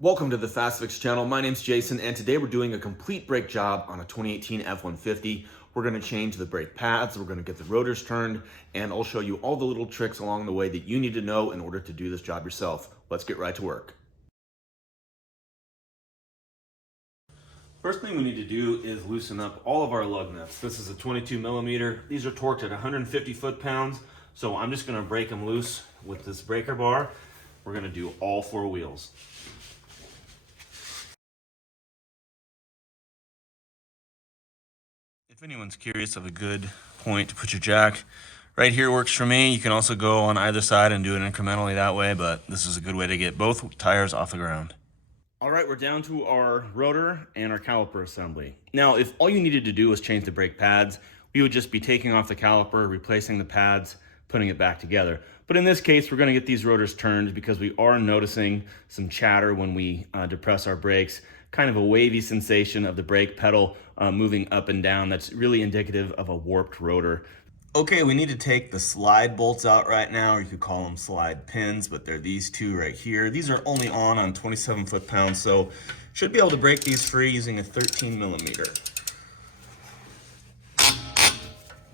Welcome to the Fast Fix channel. My name's Jason, and today we're doing a complete brake job on a 2018 F-150. We're going to change the brake pads, we're going to get the rotors turned, and I'll show you all the little tricks along the way that you need to know in order to do this job yourself. Let's get right to work. First thing we need to do is loosen up all of our lug nuts. This is a 22 millimeter. These are torqued at 150 foot-pounds, so I'm just going to break them loose with this breaker bar. We're going to do all four wheels. If anyone's curious of a good point to put your jack, right here works for me. You can also go on either side and do it incrementally that way, but this is a good way to get both tires off the ground. All right, we're down to our rotor and our caliper assembly. Now, if all you needed to do was change the brake pads, we would just be taking off the caliper, replacing the pads, putting it back together. But in this case, we're going to get these rotors turned because we are noticing some chatter when we depress our brakes, kind of a wavy sensation of the brake pedal moving up and down. That's really indicative of a warped rotor. Okay, we need to take the slide bolts out right now, or you could call them slide pins, but they're these two right here. These are only on 27 foot-pounds, so should be able to break these free using a 13 millimeter.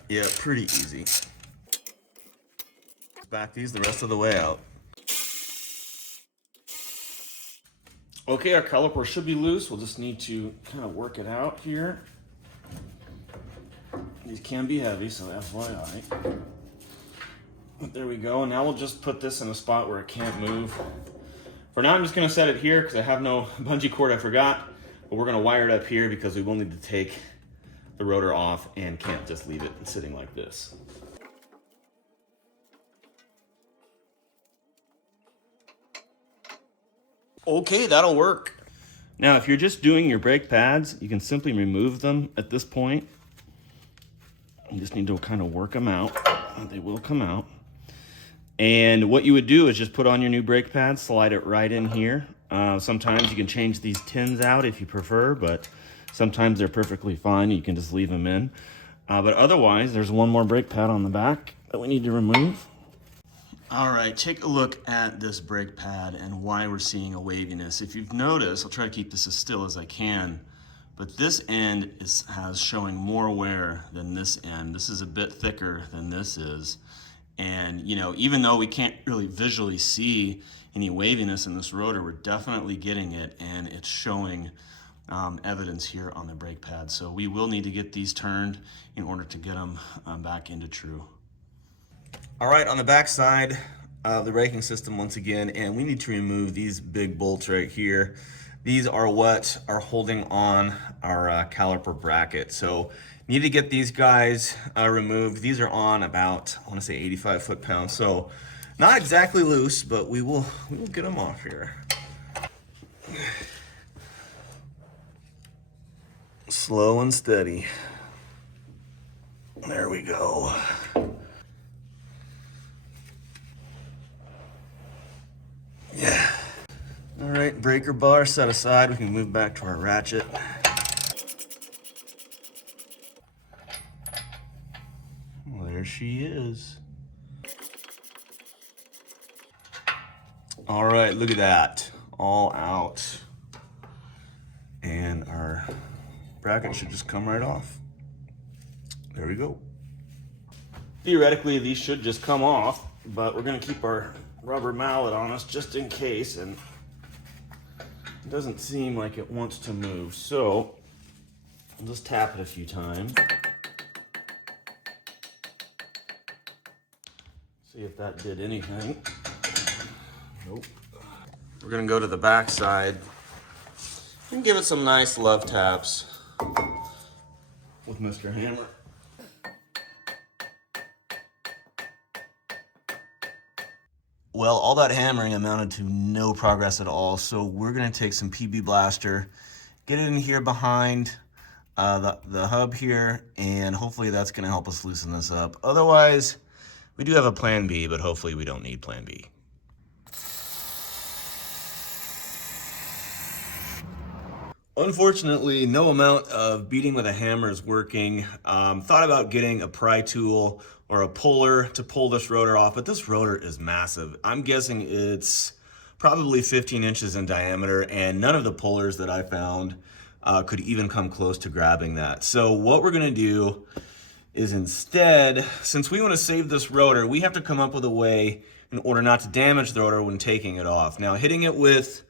Yeah, pretty easy. Back these the rest of the way out. Okay, our caliper should be loose. We'll just need to kind of work it out here. These can be heavy, so FYI. But there we go. Now we'll just put this in a spot where it can't move. For now, I'm just going to set it here because I have no bungee cord, I forgot. But we're going to wire it up here because we will need to take the rotor off and can't just leave it sitting like this. Okay, that'll work. Now, if you're just doing your brake pads, you can simply remove them at this point. You just need to kind of work them out. They will come out. And what you would do is just put on your new brake pads, slide it right in here. Sometimes you can change these tins out if you prefer, but sometimes they're perfectly fine. You can just leave them in. But otherwise, there's one more brake pad on the back that we need to remove. All right, take a look at this brake pad and why we're seeing a waviness. If you've noticed, I'll try to keep this as still as I can, but this end has showing more wear than this end. This is a bit thicker than this is. And you know, even though we can't really visually see any waviness in this rotor, we're definitely getting it, and it's showing evidence here on the brake pad. So we will need to get these turned in order to get them back into true. All right, on the back side of the braking system once again, and we need to remove these big bolts right here. These are what are holding on our caliper bracket. So need to get these guys removed. These are on about, I want to say 85 foot-pounds. So not exactly loose, but we will get them off here. Slow and steady. There we go. Yeah. All right, breaker bar set aside. We can move back to our ratchet. Well, there she is. All right, look at that. All out. And our bracket should just come right off. There we go. Theoretically, these should just come off, but we're gonna keep our rubber mallet on us just in case, and it doesn't seem like it wants to move, so I'll just tap it a few times. See if that did anything. Nope. We're gonna go to the back side and give it some nice love taps with Mr. Hammer. Well, all that hammering amounted to no progress at all, so we're gonna take some PB Blaster, get it in here behind the hub here, and hopefully that's gonna help us loosen this up. Otherwise, we do have a plan B, but hopefully we don't need plan B. Unfortunately, no amount of beating with a hammer is working. Thought about getting a pry tool or a puller to pull this rotor off, but this rotor is massive. I'm guessing it's probably 15 inches in diameter, and none of the pullers that I found could even come close to grabbing that. So what we're gonna do is instead, since we wanna save this rotor, we have to come up with a way in order not to damage the rotor when taking it off. Now, hitting it with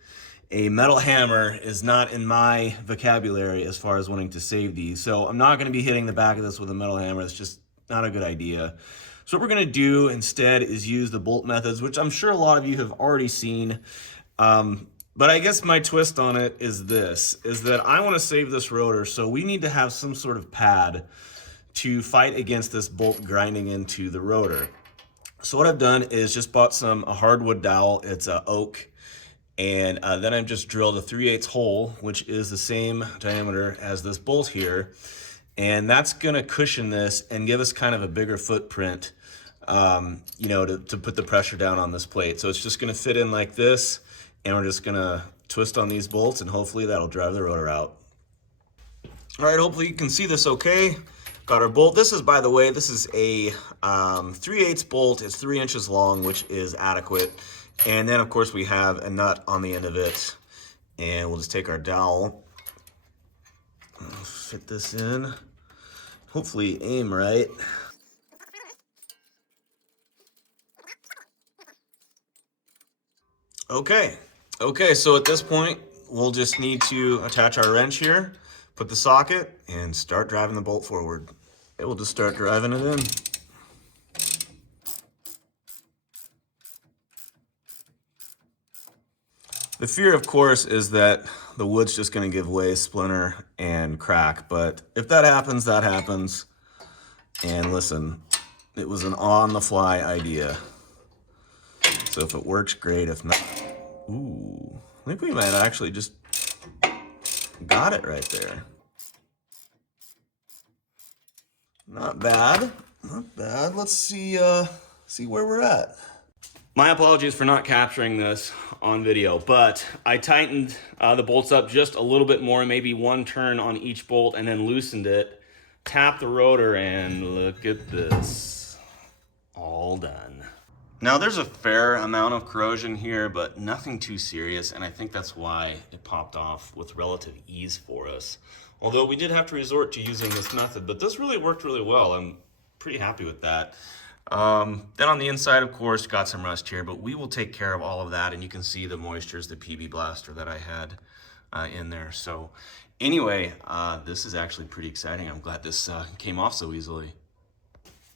a metal hammer is not in my vocabulary as far as wanting to save these. So I'm not gonna be hitting the back of this with a metal hammer. It's just not a good idea. So what we're gonna do instead is use the bolt methods, which I'm sure a lot of you have already seen. But I guess my twist on it is this, is that I wanna save this rotor, so we need to have some sort of pad to fight against this bolt grinding into the rotor. So what I've done is just bought a hardwood dowel. It's oak. And then I've just drilled a 3/8 hole, which is the same diameter as this bolt here. And that's gonna cushion this and give us kind of a bigger footprint, you know, to put the pressure down on this plate. So it's just gonna fit in like this, and we're just gonna twist on these bolts, and hopefully that'll drive the rotor out. All right, hopefully you can see this okay. Got our bolt. This is, by the way, this is a 3/8 bolt. It's 3 inches long, which is adequate. And then, of course, we have a nut on the end of it. And we'll just take our dowel, fit this in. Hopefully aim right. Okay, so at this point, we'll just need to attach our wrench here, put the socket, and start driving the bolt forward. Okay, we'll just start driving it in. The fear, of course, is that the wood's just going to give way, splinter, and crack. But if that happens, that happens. And listen, it was an on-the-fly idea. So if it works, great. If not, ooh, I think we might actually just got it right there. Not bad, not bad. Let's see where we're at. My apologies for not capturing this on video, but I tightened the bolts up just a little bit more, maybe one turn on each bolt, and then loosened it, tapped the rotor, and look at this, all done. Now there's a fair amount of corrosion here, but nothing too serious, and I think that's why it popped off with relative ease for us. Although we did have to resort to using this method, but this really worked really well. I'm pretty happy with that. Then on the inside, of course, got some rust here, but we will take care of all of that, and you can see the moistures, the PB blaster that I had in there. So anyway, this is actually pretty exciting. I'm glad this came off so easily.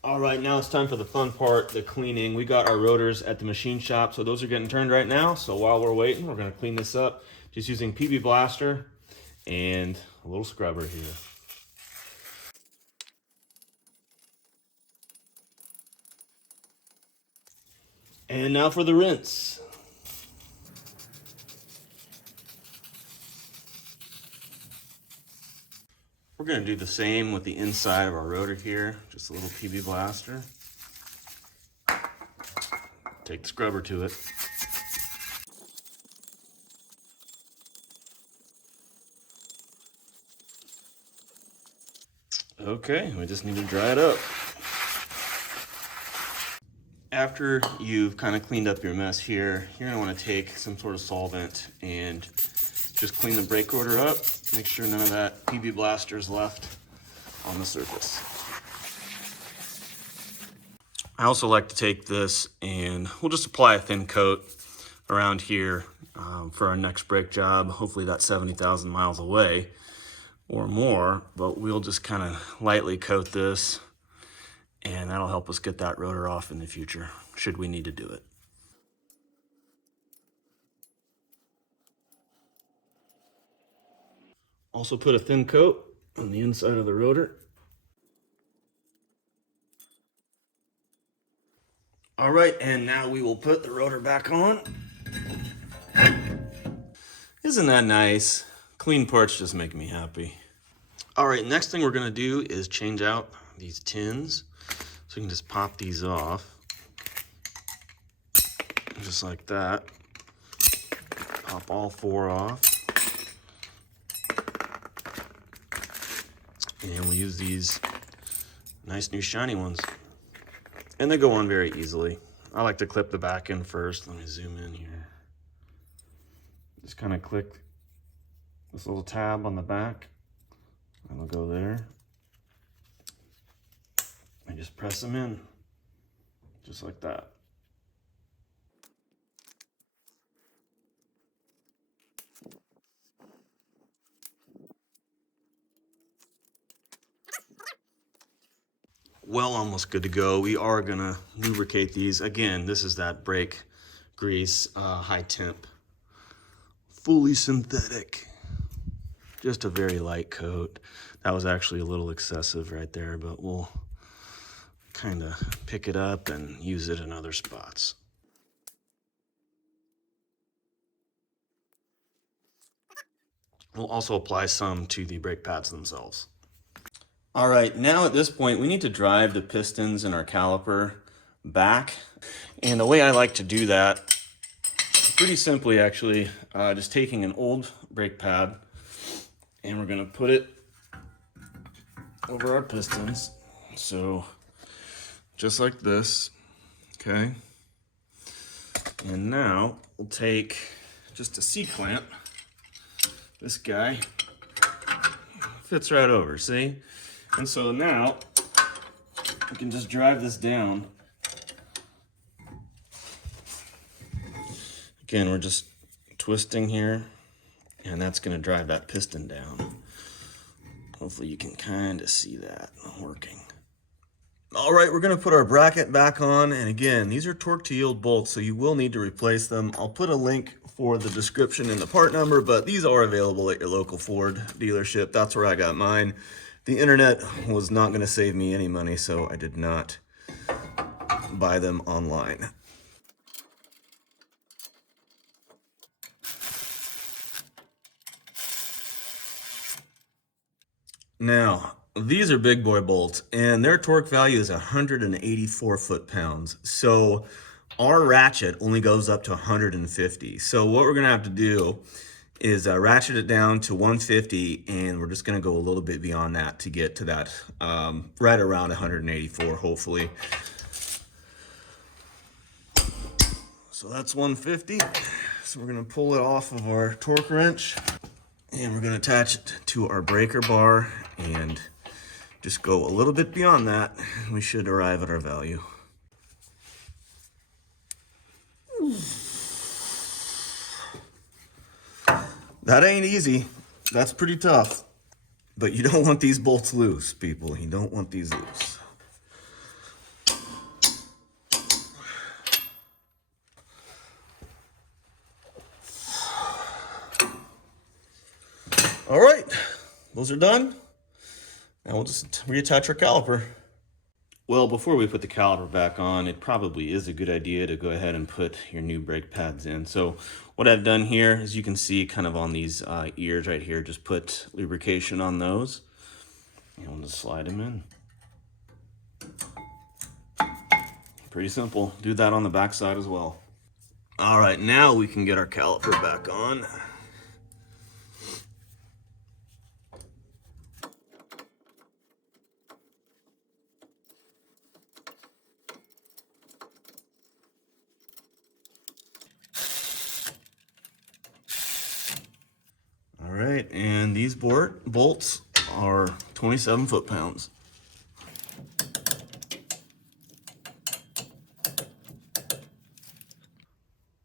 All right, now it's time for the fun part, the cleaning. We got our rotors at the machine shop, so those are getting turned right now. So while we're waiting, we're gonna clean this up just using PB blaster and a little scrubber here. And now for the rinse. We're going to do the same with the inside of our rotor here. Just a little PB blaster. Take the scrubber to it. Okay, we just need to dry it up. After you've kind of cleaned up your mess here, you're going to want to take some sort of solvent and just clean the brake rotor up. Make sure none of that PB blaster is left on the surface. I also like to take this and we'll just apply a thin coat around here for our next brake job. Hopefully that's 70,000 miles away or more, but we'll just kind of lightly coat this, and that'll help us get that rotor off in the future, should we need to do it. Also put a thin coat on the inside of the rotor. All right, and now we will put the rotor back on. Isn't that nice? Clean parts just make me happy. All right, next thing we're gonna do is change out these tins. So you can just pop these off, just like that. Pop all 4 off. And we'll use these nice new shiny ones. And they go on very easily. I like to clip the back end first. Let me zoom in here. Just kind of click this little tab on the back, and it'll go there. And just press them in, just like that. Well, almost good to go. We are gonna lubricate these. Again, this is that brake grease, high temp, fully synthetic. Just a very light coat. That was actually a little excessive right there, but we'll kind of pick it up and use it in other spots. We'll also apply some to the brake pads themselves. All right, now at this point, we need to drive the pistons in our caliper back. And the way I like to do that, pretty simply actually, just taking an old brake pad, and we're gonna put it over our pistons. So just like this, okay? And now we'll take just a C-clamp. This guy fits right over, see? And so now we can just drive this down. Again, we're just twisting here, and that's gonna drive that piston down. Hopefully you can kind of see that working. All right, we're gonna put our bracket back on, and again, these are torque to yield bolts, so you will need to replace them. I'll put a link for the description and the part number, but these are available at your local Ford dealership. That's where I got mine. The internet was not gonna save me any money, so I did not buy them online. Now, these are big boy bolts, and their torque value is 184 foot-pounds. So our ratchet only goes up to 150. So what we're gonna have to do is ratchet it down to 150, and we're just gonna go a little bit beyond that to get to that right around 184, hopefully. So that's 150. So we're gonna pull it off of our torque wrench, and we're gonna attach it to our breaker bar and just go a little bit beyond that. We should arrive at our value. That ain't easy. That's pretty tough. But you don't want these bolts loose, people. You don't want these loose. All right, those are done. Now we'll just reattach our caliper. Well, before we put the caliper back on, it probably is a good idea to go ahead and put your new brake pads in. So what I've done here, as you can see, kind of on these ears right here, just put lubrication on those. And we'll just slide them in. Pretty simple. Do that on the back side as well. All right, now we can get our caliper back on. All right, and these bolts are 27 foot-pounds.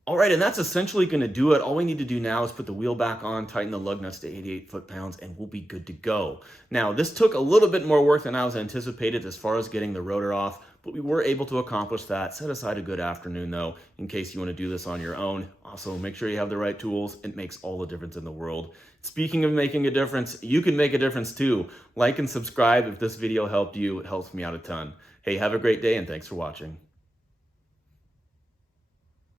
All right, and that's essentially going to do it. All we need to do now is put the wheel back on, tighten the lug nuts to 88 foot-pounds, and we'll be good to go. Now, this took a little bit more work than I was anticipated as far as getting the rotor off, but we were able to accomplish that. Set aside a good afternoon, though, in case you want to do this on your own. Also, make sure you have the right tools. It makes all the difference in the world. Speaking of making a difference, you can make a difference too. Like and subscribe if this video helped you. It helps me out a ton. Hey, have a great day, and thanks for watching.